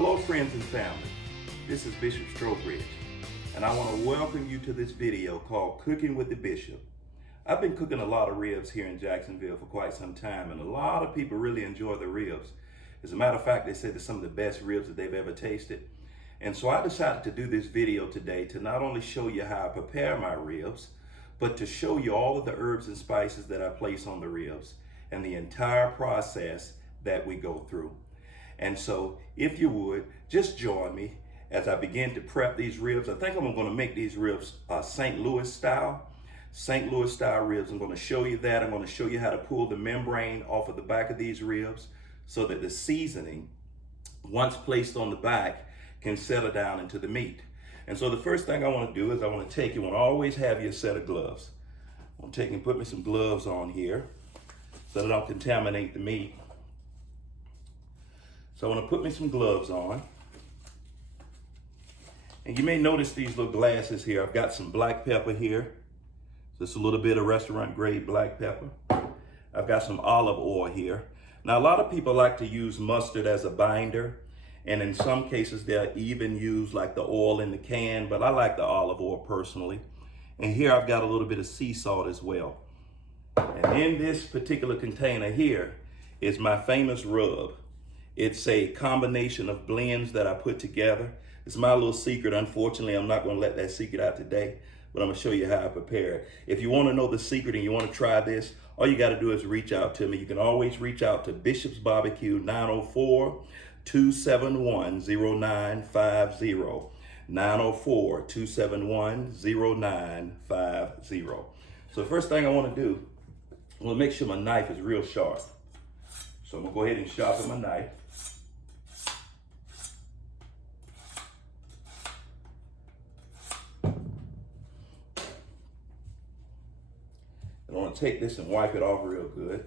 Hello friends and family, this is Bishop Strobridge, and I want to welcome you to this video called Cooking with the Bishop. I've been cooking a lot of ribs here in Jacksonville for quite some time, and a lot of people really enjoy the ribs. As a matter of fact, they say they're some of the best ribs that they've ever tasted. And so I decided to do this video today to not only show you how I prepare my ribs, but to show you all of the herbs and spices that I place on the ribs and the entire process that we go through. And so, if you would, just join me as I begin to prep these ribs. I think I'm going to make these ribs St. Louis style. St. Louis style ribs. I'm going to show you that. I'm going to show you how to pull the membrane off of the back of these ribs so that the seasoning, once placed on the back, can settle down into the meat. And so the first thing I want to do is I want to always have your set of gloves. I'm going to take and put me some gloves on here so that I don't contaminate the meat. So I want to put me some gloves on. And you may notice these little glasses here. I've got some black pepper here. Just a little bit of restaurant grade black pepper. I've got some olive oil here. Now a lot of people like to use mustard as a binder. And in some cases they'll even use like the oil in the can, but I like the olive oil personally. And here I've got a little bit of sea salt as well. And in this particular container here is my famous rub. It's a combination of blends that I put together. It's my little secret. Unfortunately, I'm not going to let that secret out today, but I'm going to show you how I prepare it. If you want to know the secret and you want to try this, all you got to do is reach out to me. You can always reach out to Bishop's Barbecue, 904-271-0950. 904-271-0950. So the first thing I want to do, I'm going to make sure my knife is real sharp. So I'm going to go ahead and sharpen my knife. I want to take this and wipe it off real good.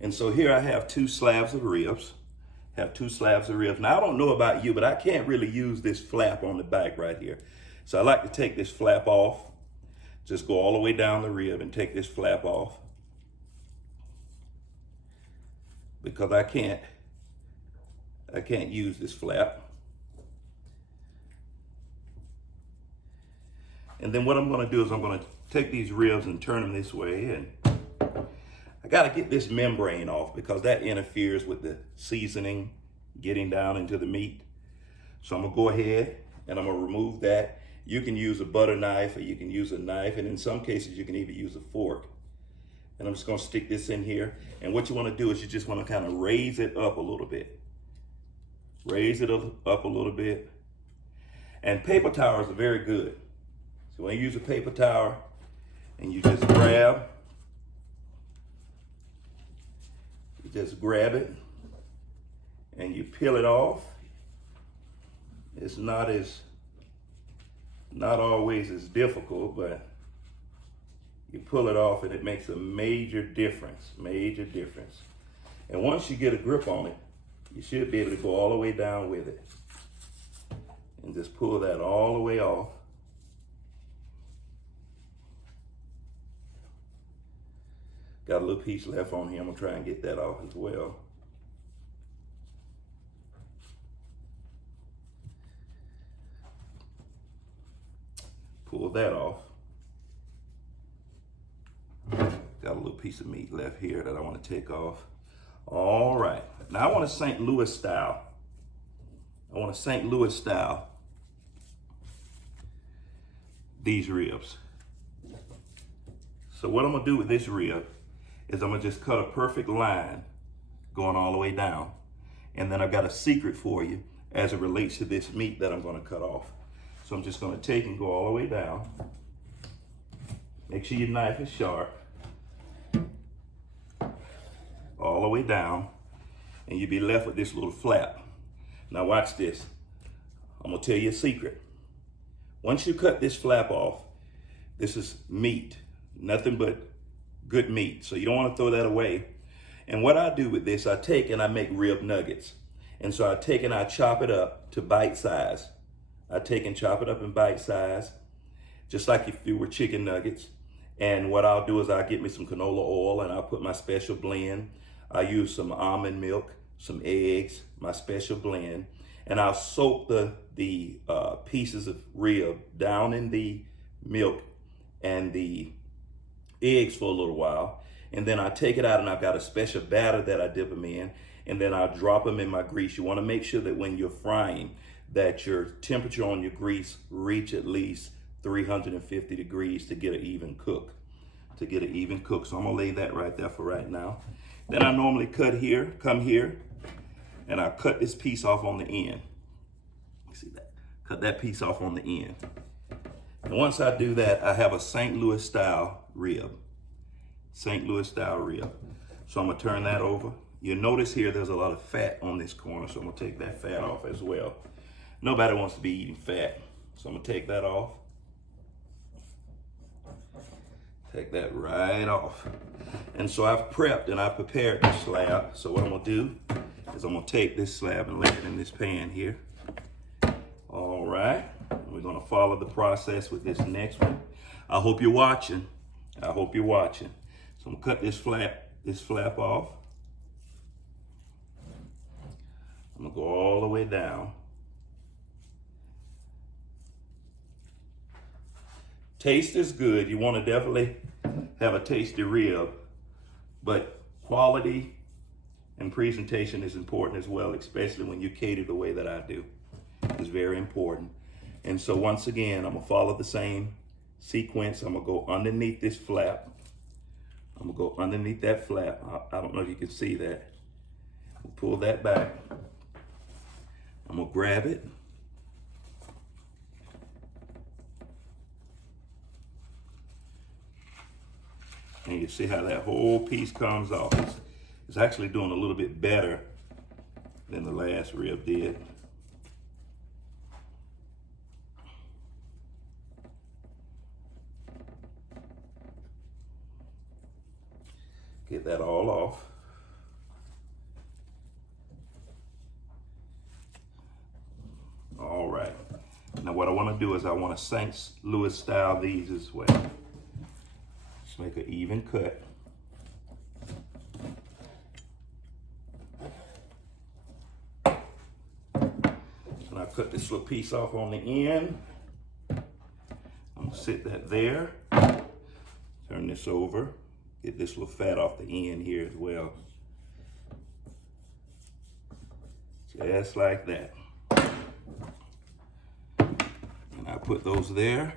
And so here I have two slabs of ribs. Now I don't know about you, but I can't really use this flap on the back right here. So I like to take this flap off. Just go all the way down the rib and take this flap off. Because I can't use this flap. And then what I'm going to do is I'm going to take these ribs and turn them this way, and I got to get this membrane off because that interferes with the seasoning getting down into the meat. So I'm going to go ahead and I'm going to remove that. You can use a butter knife or you can use a knife, and in some cases you can even use a fork. And I'm just going to stick this in here. And what you want to do is you just want to kind of raise it up a little bit. Raise it up a little bit. And paper towels are very good. So when you use a paper towel and you just grab it and you peel it off. It's not always as difficult, but you pull it off and it makes a major difference. And once you get a grip on it, you should be able to go all the way down with it. And just pull that all the way off. Got a little piece left on here. I'm gonna try and get that off as well. Pull that off. Got a little piece of meat left here that I want to take off. All right. Now I want a St. Louis style. These ribs. So what I'm gonna do with this rib is I'm gonna just cut a perfect line going all the way down. And then I've got a secret for you as it relates to this meat that I'm gonna cut off. So I'm just gonna take and go all the way down. Make sure your knife is sharp. All the way down. And you'll be left with this little flap. Now watch this. I'm gonna tell you a secret. Once you cut this flap off, this is meat. Nothing but good meat. So you don't want to throw that away. And what I do with this, I take and I make rib nuggets. And so I take and I chop it up to bite size. I take and chop it up in bite size, just like if you were chicken nuggets. And what I'll do is I'll get me some canola oil and I'll put my special blend. I use some almond milk, some eggs, my special blend, and I'll soak the pieces of rib down in the milk and the eggs for a little while. And then I take it out and I've got a special batter that I dip them in, and then I'll drop them in my grease. You want to make sure that when you're frying that your temperature on your grease reach at least 350 degrees to get an even cook. So I'm gonna lay that right there for right now. Then I normally come here, and I cut this piece off on the end. See that? Cut that piece off on the end. And once I do that, I have a St. Louis style rib. So I'm gonna turn that over. You'll notice here there's a lot of fat on this corner, so I'm gonna take that fat off as well. Nobody wants to be eating fat, so I'm gonna take that off. Take that right off. And so I've prepped and I've prepared the slab. So what I'm gonna do is I'm gonna take this slab and lay it in this pan here. All right, we're gonna follow the process with this next one. I hope you're watching. So I'm gonna cut this flap off. I'm gonna go all the way down. Taste is good. You want to definitely have a tasty rib, but quality and presentation is important as well, especially when you cater the way that I do. It's very important. And so once again, I'm gonna follow the same sequence. I'm gonna go underneath this flap. I'm gonna go underneath that flap. I don't know if you can see that. Pull that back. I'm gonna grab it. And you see how that whole piece comes off. It's actually doing a little bit better than the last rib did. Get that all off. All right. Now what I want to do is I want to St. Louis style these as well. Just make an even cut. And I cut this little piece off on the end. I'm gonna sit that there. Turn this over. Get this little fat off the end here as well. Just like that. And I put those there.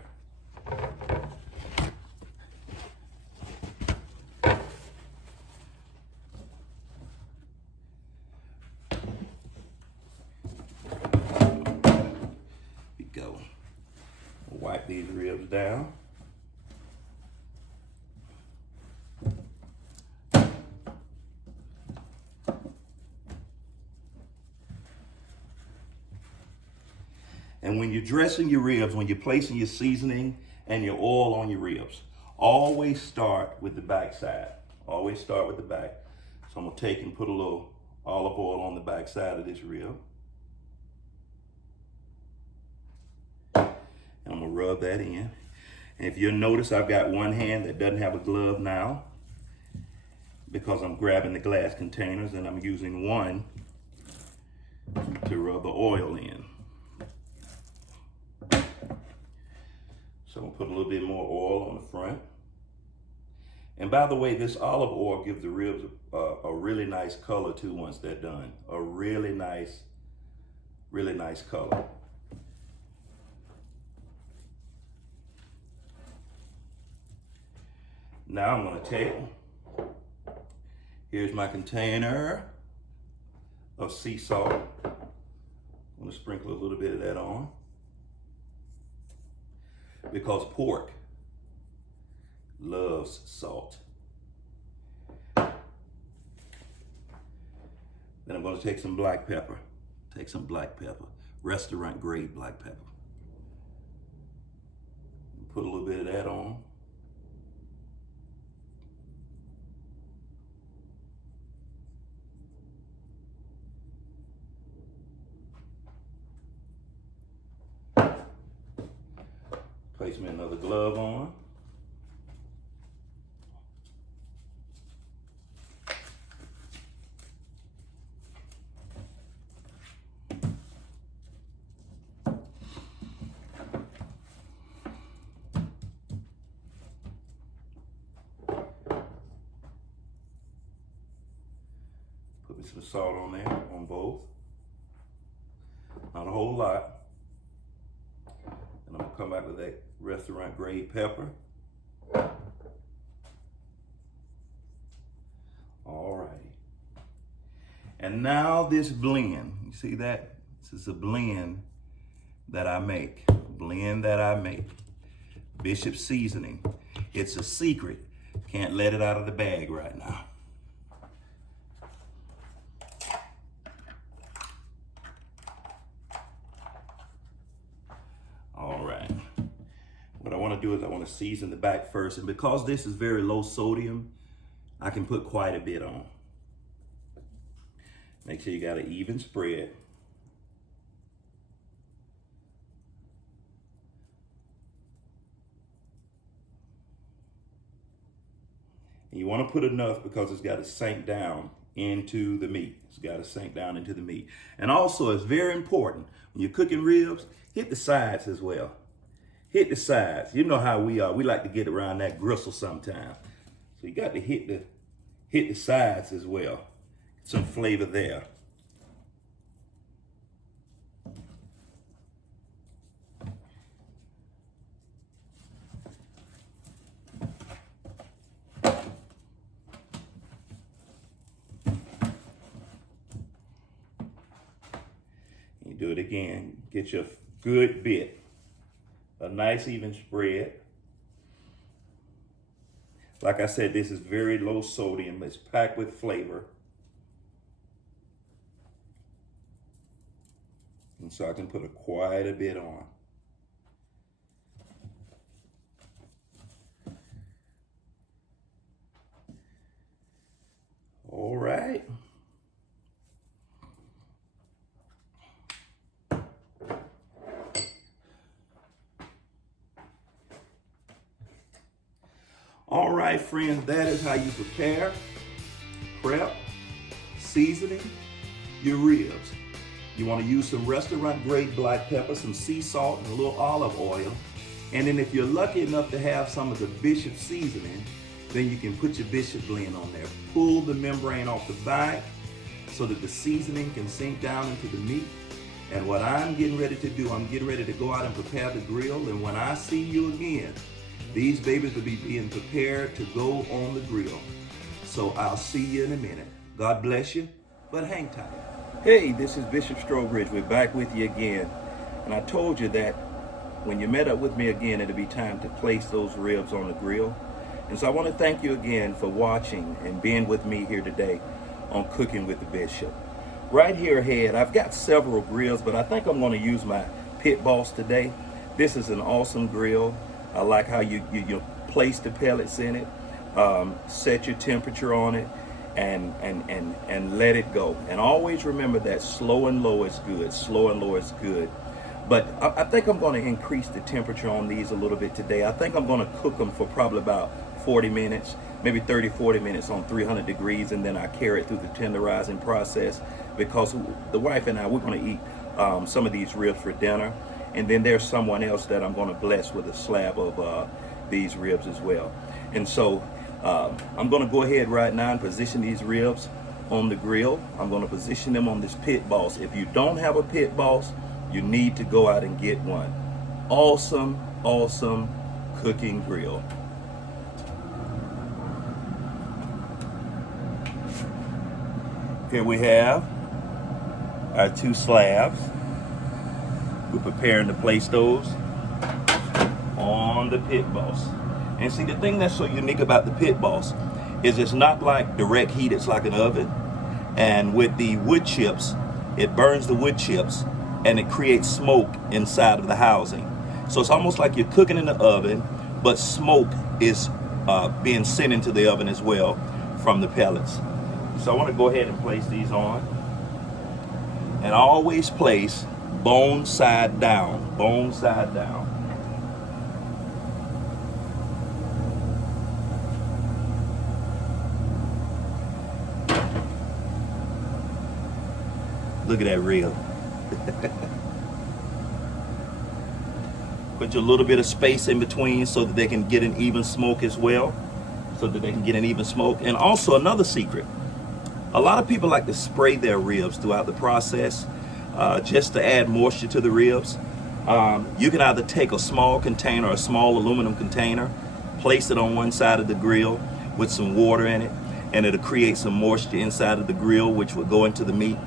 Wipe these ribs down. And when you're dressing your ribs, when you're placing your seasoning and your oil on your ribs, always start with the back side. Always start with the back. So I'm gonna take and put a little olive oil on the back side of this rib. I'm gonna rub that in. And if you'll notice, I've got one hand that doesn't have a glove now because I'm grabbing the glass containers, and I'm using one to rub the oil in. So I'm gonna put a little bit more oil on the front. And by the way, this olive oil gives the ribs a really nice color too once they're done. A really nice color. Now I'm gonna take, here's my container of sea salt. I'm gonna sprinkle a little bit of that on because pork loves salt. Then I'm gonna take some black pepper. Restaurant grade black pepper. Put a little bit of that on. Place me another glove on. Put some salt on there, on both. Not a whole lot. And I'm gonna come back with that restaurant grade pepper. All righty. And now this blend, you see that? This is a blend that I make. Bishop seasoning. It's a secret. Can't let it out of the bag right now. All right. What I want to do is I want to season the back first. And because this is very low sodium, I can put quite a bit on. Make sure you got an even spread. And you want to put enough because it's got to sink down into the meat. It's got to sink down into the meat. And also, it's very important when you're cooking ribs, hit the sides as well. Hit the sides. You know how we are. We like to get around that gristle sometimes. So you got to hit the sides as well. Get some flavor there. You do it again. Get your good bit. A nice even spread. Like I said, this is very low sodium. It's packed with flavor. And so I can put quite a bit on. All right. All right, friends, that is how you prep, seasoning your ribs. You want to use some restaurant grade black pepper, some sea salt, and a little olive oil. And then if you're lucky enough to have some of the Bishop seasoning, then you can put your Bishop blend on there. Pull the membrane off the back so that the seasoning can sink down into the meat. And what I'm getting ready to do, I'm getting ready to go out and prepare the grill. And when I see you again, these babies will be being prepared to go on the grill. So I'll see you in a minute. God bless you, but hang tight. Hey, this is Bishop Strobridge. We're back with you again. And I told you that when you met up with me again, it'll be time to place those ribs on the grill. And so I want to thank you again for watching and being with me here today on Cooking with the Bishop. Right here ahead, I've got several grills, but I think I'm going to use my Pit Boss today. This is an awesome grill. I like how you place the pellets in it, set your temperature on it, and let it go. And always remember that slow and low is good. Slow and low is good. But I think I'm going to increase the temperature on these a little bit today. I think I'm going to cook them for probably about 40 minutes, maybe 30, 40 minutes on 300 degrees, and then I carry it through the tenderizing process because the wife and I, we're going to eat some of these ribs for dinner. And then there's someone else that I'm going to bless with a slab of these ribs as well. And so I'm going to go ahead right now and position these ribs on the grill. I'm going to position them on this Pit Boss. If you don't have a Pit Boss, you need to go out and get one. Awesome, awesome cooking grill. Here we have our 2 slabs. We're preparing to place those on the Pit Boss. And see, the thing that's so unique about the Pit Boss is it's not like direct heat, it's like an oven. And with the wood chips, it burns the wood chips and it creates smoke inside of the housing. So it's almost like you're cooking in the oven, but smoke is being sent into the oven as well from the pellets. So I want to go ahead and place these on. And I always place bone side down, bone side down. Look at that rib. Put a little bit of space in between so that they can get an even smoke as well. And also another secret. A lot of people like to spray their ribs throughout the process just to add moisture to the ribs. You can either take a small container, a small aluminum container, place it on one side of the grill with some water in it, and it'll create some moisture inside of the grill, which will go into the meat.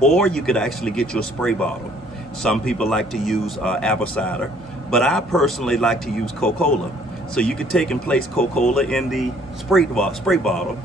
Or you could actually get your spray bottle. Some people like to use apple cider, but I personally like to use Coca-Cola. So you could take and place Coca-Cola in the spray bottle,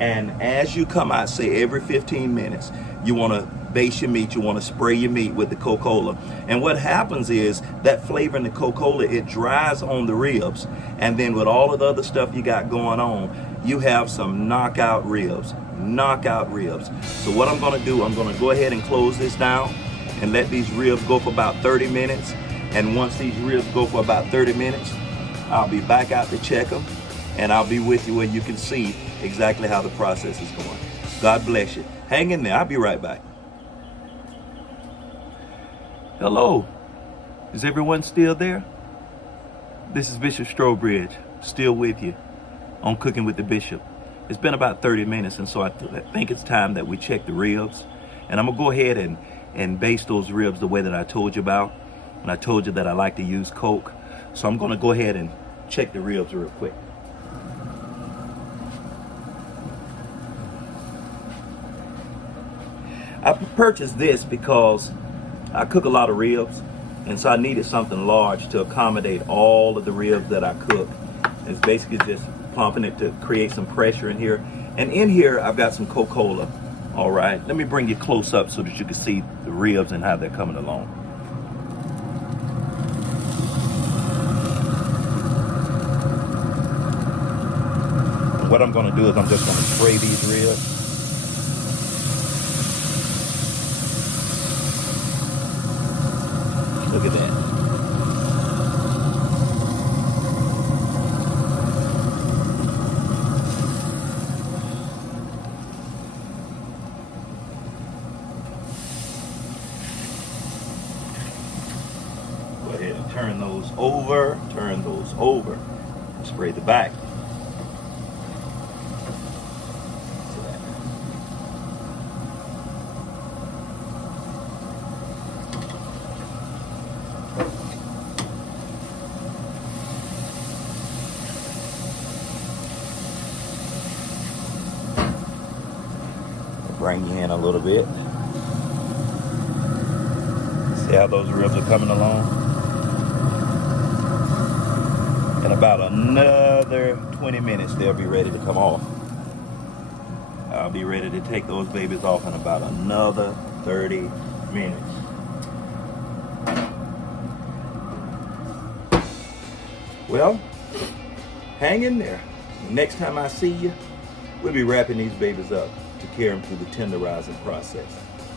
and as you come out, say every 15 minutes, you want to baste your meat, you want to spray your meat with the Coca-Cola. And what happens is that flavor in the Coca-Cola, it dries on the ribs, and then with all of the other stuff you got going on, you have some knockout ribs. So what I'm going to do, I'm going to go ahead and close this down and let these ribs go for about 30 minutes. And once these ribs go for about 30 minutes, I'll be back out to check them, and I'll be with you where you can see exactly how the process is going. God bless you. Hang in there. I'll be right back. Hello. Is everyone still there? This is Bishop Strobridge, still with you on Cooking with the Bishop. It's been about 30 minutes, and so I think it's time that we check the ribs. And I'm going to go ahead and baste those ribs the way that I told you about. And I told you that I like to use Coke. So I'm going to go ahead and check the ribs real quick. I purchased this because I cook a lot of ribs, and so I needed something large to accommodate all of the ribs that I cook. It's basically just pumping it to create some pressure in here. And in here, I've got some Coca-Cola. All right, let me bring you close up so that you can see the ribs and how they're coming along. What I'm going to do is I'm just going to spray these ribs. Look at that. Go ahead and turn those over, spray the back. Bring you in a little bit. See how those ribs are coming along? In about another 20 minutes, they'll be ready to come off. I'll be ready to take those babies off in about another 30 minutes. Well, hang in there. Next time I see you, we'll be wrapping these babies up to carry them through the tenderizing process.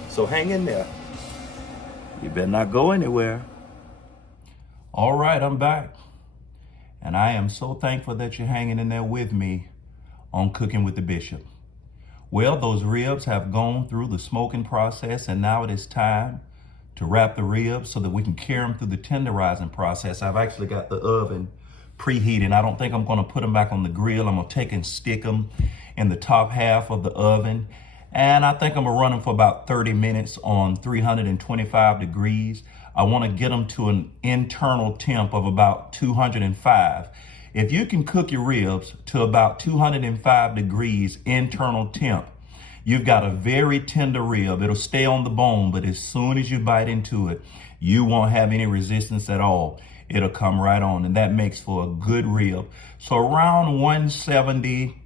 So hang in there. You better not go anywhere. All right, I'm back. And I am so thankful that you're hanging in there with me on Cooking with the Bishop. Well, those ribs have gone through the smoking process, and now it is time to wrap the ribs so that we can carry them through the tenderizing process. I've actually got the oven preheating. I don't think I'm going to put them back on the grill. I'm going to take and stick them in the top half of the oven. And I think I'm going to run them for about 30 minutes on 325 degrees. I want to get them to an internal temp of about 205. If you can cook your ribs to about 205 degrees internal temp, you've got a very tender rib. It'll stay on the bone, but as soon as you bite into it, you won't have any resistance at all. It'll come right on, and that makes for a good rib. So around 170,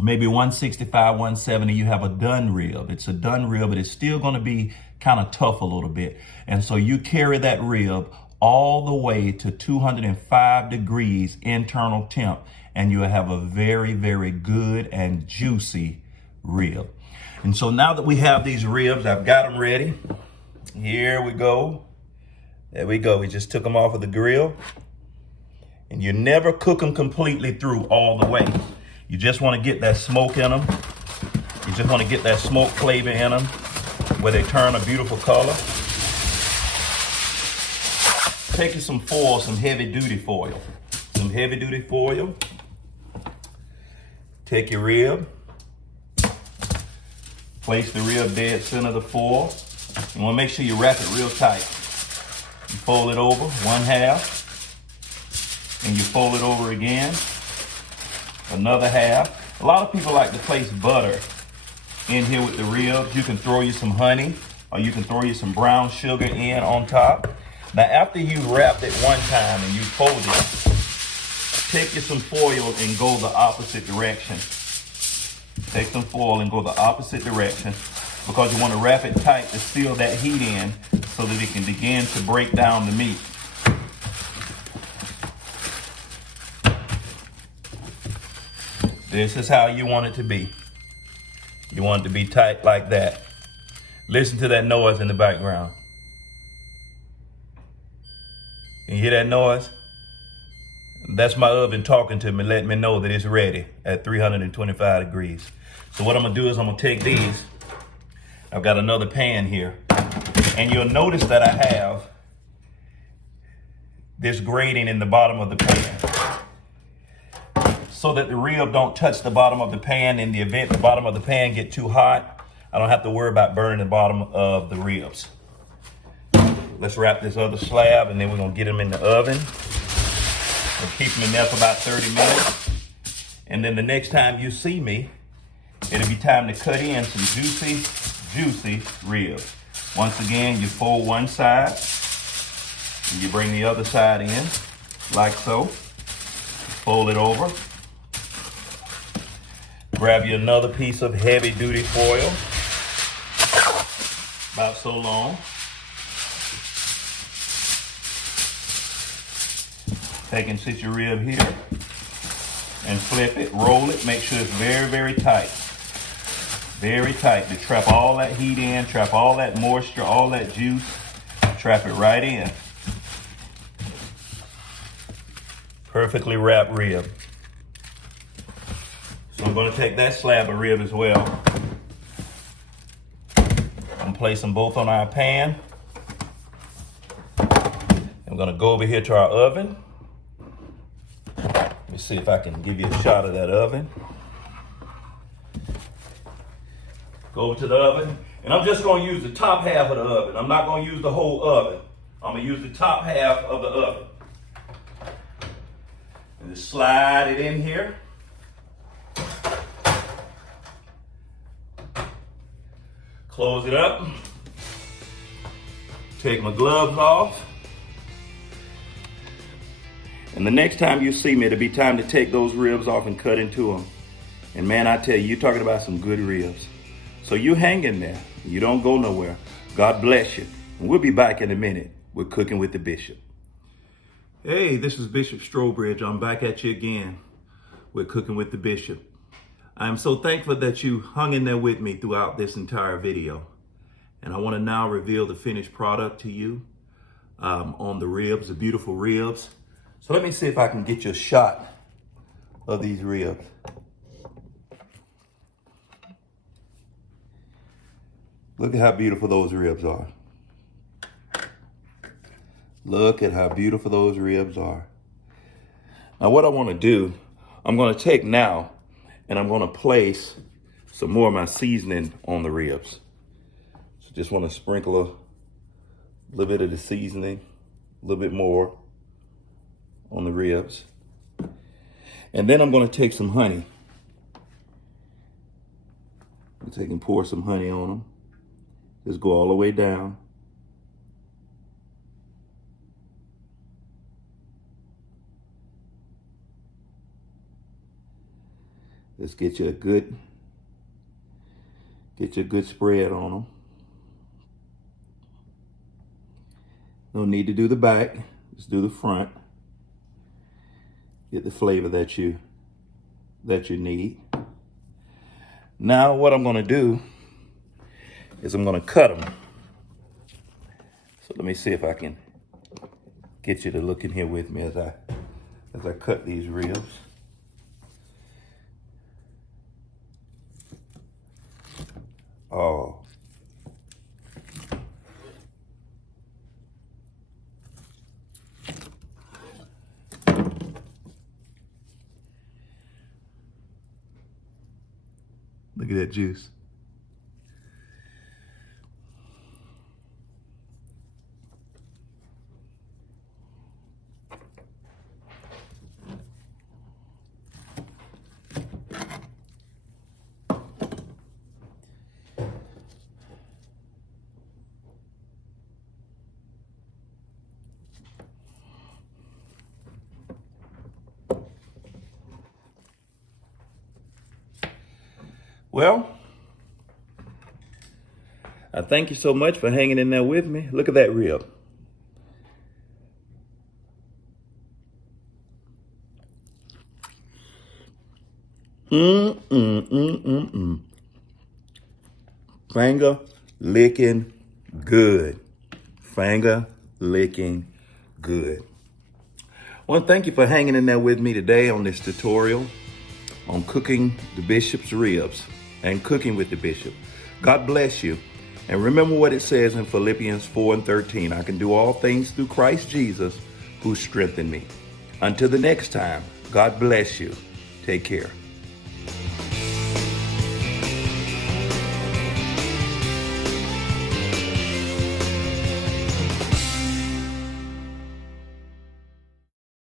maybe 165, 170, you have a done rib. It's a done rib, but it's still going to be kind of tough a little bit. And so you carry that rib all the way to 205 degrees internal temp, and you'll have a very, very good and juicy rib. And so now that we have these ribs, I've got them ready. Here we go. There we go. We just took them off of the grill. And you never cook them completely through all the way. You just want to get that smoke in them. You just want to get that smoke flavor in them where they turn a beautiful color. Take you some foil, some heavy duty foil. Some heavy duty foil. Take your rib. Place the rib dead center of the foil. You want to make sure you wrap it real tight. You fold it over one half, and you fold it over again, another half. A lot of people like to place butter in here with the ribs. You can throw you some honey, or you can throw you some brown sugar in on top. Now after you've wrapped it one time and you fold it, take you some foil and go the opposite direction. Take some foil and go the opposite direction, because you want to wrap it tight to seal that heat in so that it can begin to break down the meat. This is how you want it to be. You want it to be tight like that. Listen to that noise in the background. Can you hear that noise? That's my oven talking to me, letting me know that it's ready at 325 degrees. So what I'm gonna do is I'm gonna take these. I've got another pan here, and you'll notice that I have this grating in the bottom of the pan, so that the rib don't touch the bottom of the pan. In the event the bottom of the pan get too hot, I don't have to worry about burning the bottom of the ribs. Let's wrap this other slab, and then we're gonna get them in the oven. We'll keep them in there for about 30 minutes. And then the next time you see me, it'll be time to cut in some juicy ribs. Once again, you fold one side, and you bring the other side in, like so. Fold it over. Grab you another piece of heavy duty foil, about so long. Take and sit your rib here and flip it, roll it, make sure it's very, very tight. Very tight to trap all that heat in, trap all that moisture, all that juice, trap it right in. Perfectly wrapped rib. So I'm gonna take that slab of rib as well. I'm place them both on our pan. I'm gonna go over here to our oven. Let me see if I can give you a shot of that oven. Go over to the oven, and I'm just gonna use the top half of the oven. I'm not gonna use the whole oven. I'm gonna use the top half of the oven. And just slide it in here. Close it up. Take my gloves off. And the next time you see me, it'll be time to take those ribs off and cut into them. And man, I tell you, you're talking about some good ribs. So you hang in there. You don't go nowhere. God bless you. And we'll be back in a minute with Cooking with the Bishop. Hey, this is Bishop Strobridge. I'm back at you again with Cooking with the Bishop. I'm so thankful that you hung in there with me throughout this entire video. And I want to now reveal the finished product to you on the ribs, the beautiful ribs. So let me see if I can get you a shot of these ribs. Look at how beautiful those ribs are. Look at how beautiful those ribs are. Now what I want to do, I'm going to take now and I'm going to place some more of my seasoning on the ribs. So just want to sprinkle a little bit of the seasoning, a little bit more on the ribs. And then I'm going to take some honey. I'm take and pour some honey on them. Just go all the way down. Let's get you a good spread on them. No need to do the back, just do the front. Get the flavor that you need. Now what I'm gonna do is I'm gonna cut them. So let me see if I can get you to look in here with me as I cut these ribs. Oh. Look at that juice. Well, I thank you so much for hanging in there with me. Look at that rib. Finger licking good. Finger licking good. Well, thank you for hanging in there with me today on this tutorial on cooking the bishop's ribs and cooking with the bishop. God bless you. And remember what it says in Philippians 4:13. I can do all things through Christ Jesus who strengthened me. Until the next time, God bless you. Take care.